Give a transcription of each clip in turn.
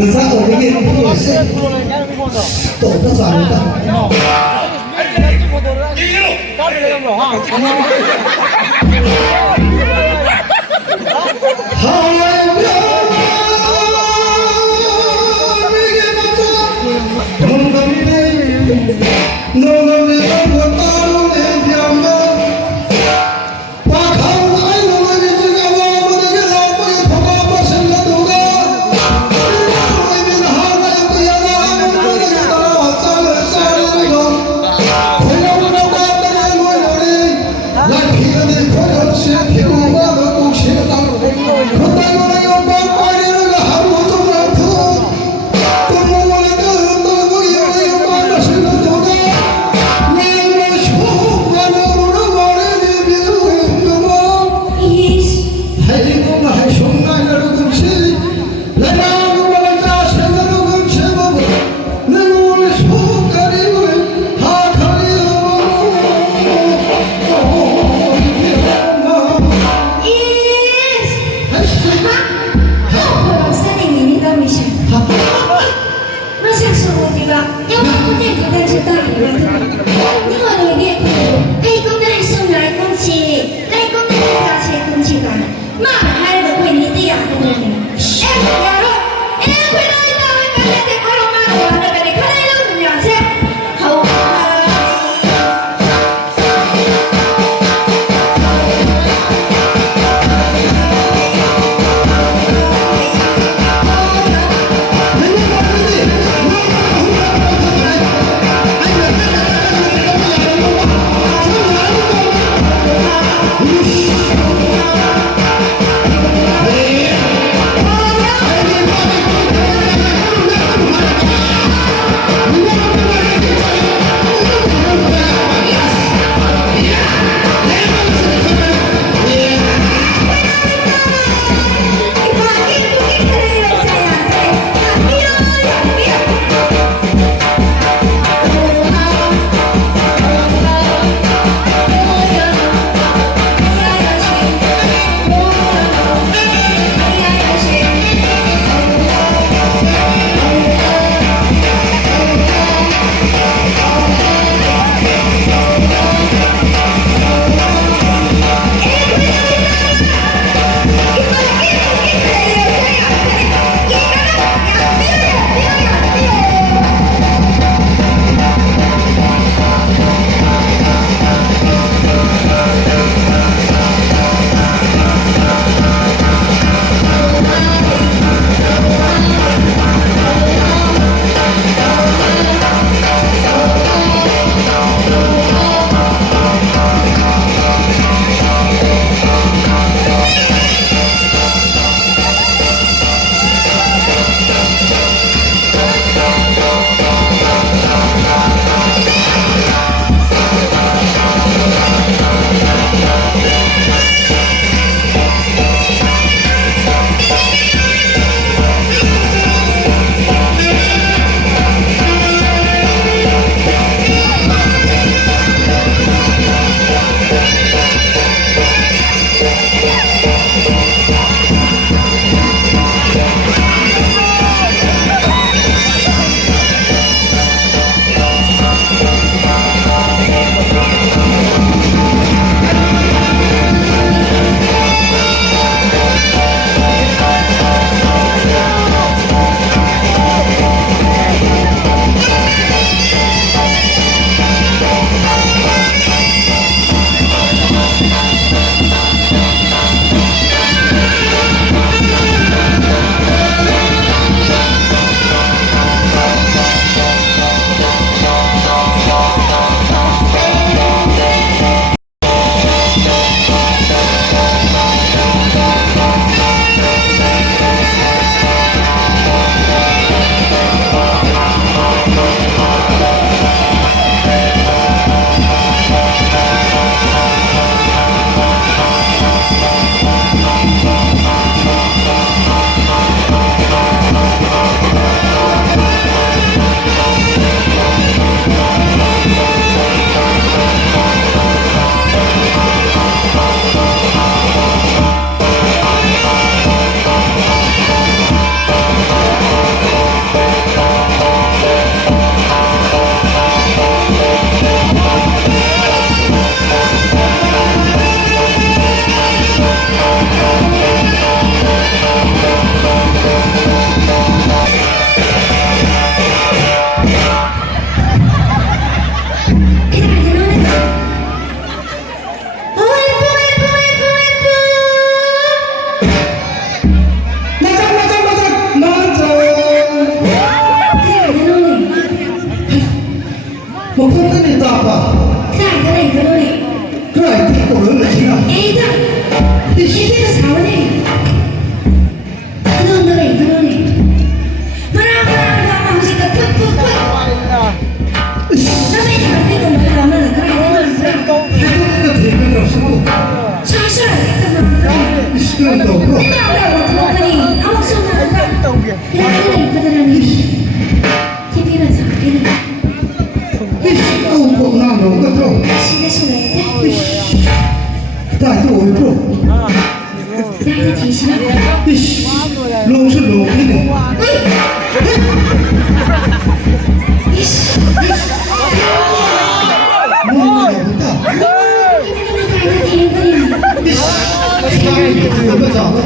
người xã hội cái việc Todo salta. No. Like here, they put up 시끄러운 또 없고. 내가 먹으니 아무 소리 안 나. 그래 그들은 TV는 잡히는. 또 나는 거 들어. 집에서 왜 돼? 나도 얼고. 나한테 대신에. 롱수 롱이네. 이씨. 뭐야 보다. 이거 잡아.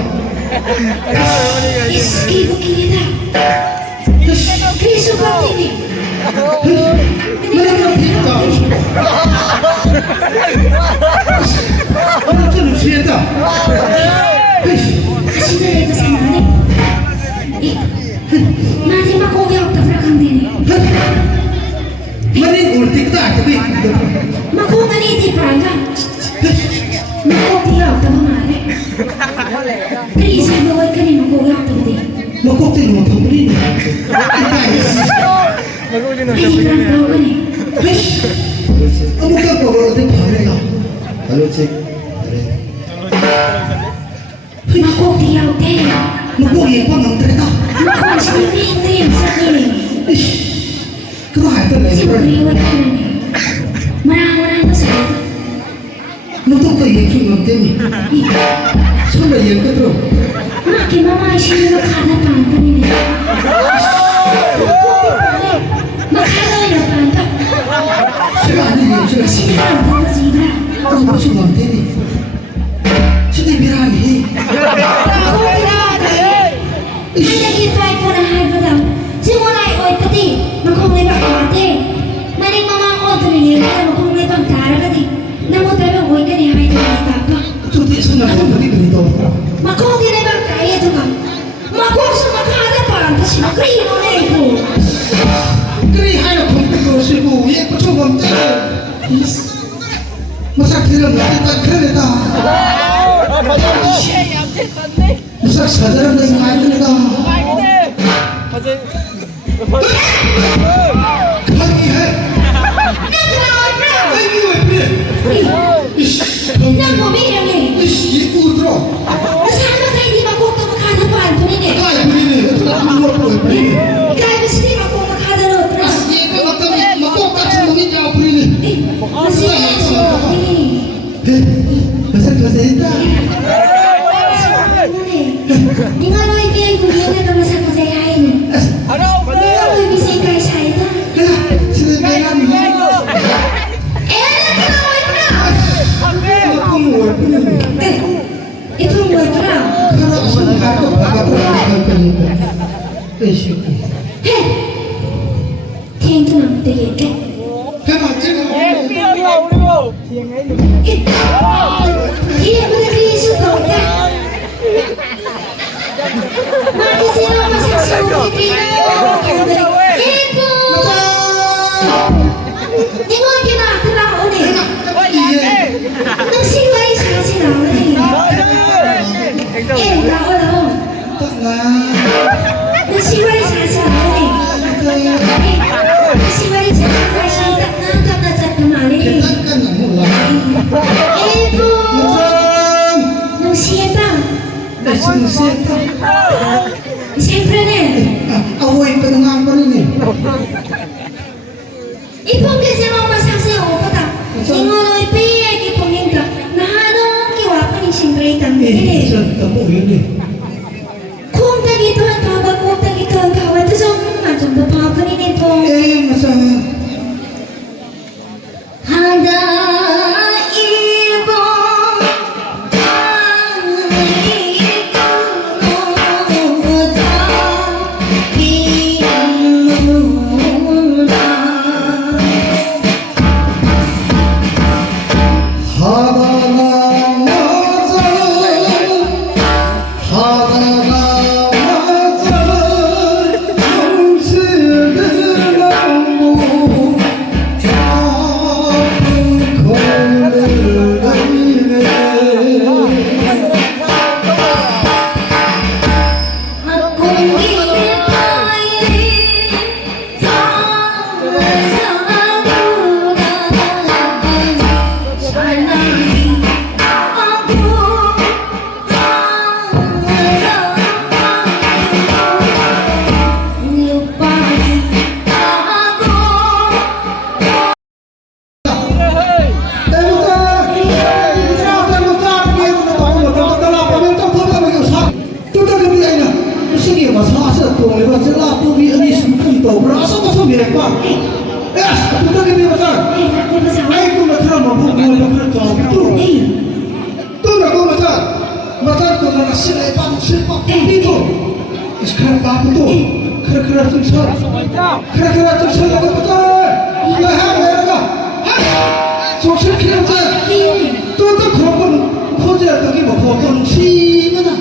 이스키 부킹이다. 그래서 버티니. 내가 진짜. 완전 취했다. 가시들의 그 생각에 마지막 고개 없다고 강대니. 많이 올 때가 아직도 마공간이 디프란가. 마고기가 없다고 말해. 그리스 너의 그리 마고기 없다고 돼. 뭐 꼭지 못 하버리네. 아니 그럼 너그네. 아무것도 거 어디 바래가. 알로지. 마고기가 없대. 뭐 거기 꽝 들어가. 마고기 신이 사기네. 그거 할때 내가 지금 그리 그러네. 말랑 거 사야. 너도 얘기 좀 되니. 손에 얘기 들어. 마키 마마 신이가 가다 반반이네. 마카도이가 반반. 시간이 얘기 신이가 뭐지 이거야. 무슨 안 되니. 신이 미라니. Hãy subscribe cho kênh Ghiền Mì Gõ để không bỏ lỡ những video hấp dẫn. 저기 생각하는 분이 그래도. 그리 하여 공부도 쓰고 예쁘 조금 때. 마사키를 못했다 그래다. 무사 사자를 내가 많이 내가. 강의해. 아이고 왜 그래? 이씨 우들어. 아이 그러네. 어떻게 왜 그러네. 이거 어떤 뭐 같은 놈이 냐 그러네. 마사키 가세다. Dengan lo itu yang kuliahnya sama sama saya ini. Lo bisa kayak saya itu. 지내가는 Itu buat apa? 하나 생각하고 봐도 할 거니까. 에이씨. Heh, khen cái nào tiền cái. 해봐 지금. Iya bener dia suka kan? Mati sih lo masak semua itu. Ibu, tengok kita terang ini. Nasi goreng saji lah ini. Tahu tahu. Nasi goreng saji lah ini. Nasi goreng saji tak nak kemana? Ibu, nungsieta. Siyempre na. Awoy pa nang ako rin eh. Ipong kasi mo masasayo ko pa ta. Singono ipiyay kipongin ka. Nahano kiwa pa ni siyempre itang Eh, saan ka po yun eh. Kung tagito ang papa, kung tagito ang kawan, ito siyang matong papa ni nito. Eh, masa Hada ibong Tuta ke dia macam. Ai ko macam mau buat tu. Tu nak kau macam tu nak silap itu. Sekarang apa tu? Kira-kira tu sah. Kira-kira tu sah apa betul? Ya ha. Sosial kira macam. Tu kau pun kau je tu kita kau pun si mana?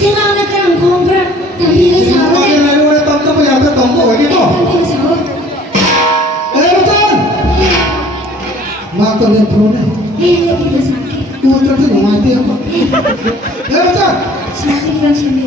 Jangan nak kerang kompra. Tapi ke siapa? Kau yang lalu orang tahu apa yang ada tahu kau ini tu. Tapi ke siapa? Betul. Mak kau yang pro ni. Tapi ke sakit. Kau terus mati apa? Betul. Sakit yang sini.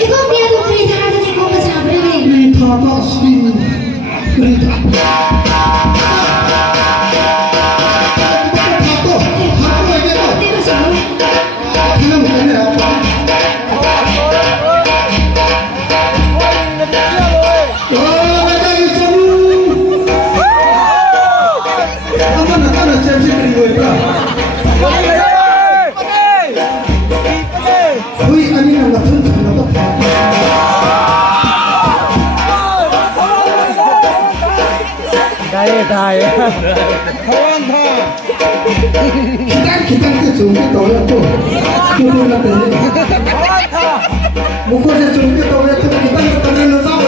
Ibu dia tu kerja ada di kau macam apa ni? Đây. Kawan tha. Kita tu cuma tahu ya tu. Kita nak tahu. Kawan tha. Muka saya cuma tahu ya tu kita nak tahu nak tahu.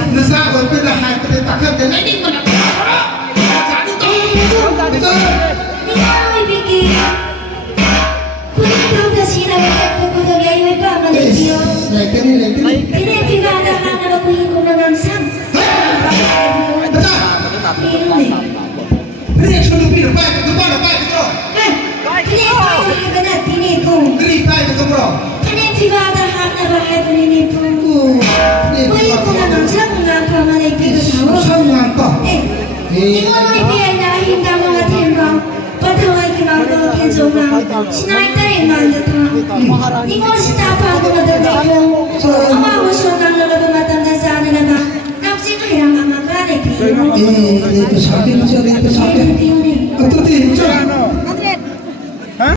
Nasa, wala na, laikani laikani Ini privada hana ba kuhin ko na ng sang. Baca Ini ni. Beri sudah beri lepas depan itu Ini ko yung ganat ini ko. Beri lepas itu bro Ini privada hana ba hai ko ini po. Kuhin ko na ng sang nga pa manay pito sa Sama apa Ingo mo ibigay na hinda mga timbang. Pataway kinagawa kinso na. Sinay tayo mandata. Ingo sinapa ako na daday ko. Ama mo siya nang lalabang matanda sa anin na ba? Kapsi ko hirang ang makanay. Ini pesawat Ini Atau ti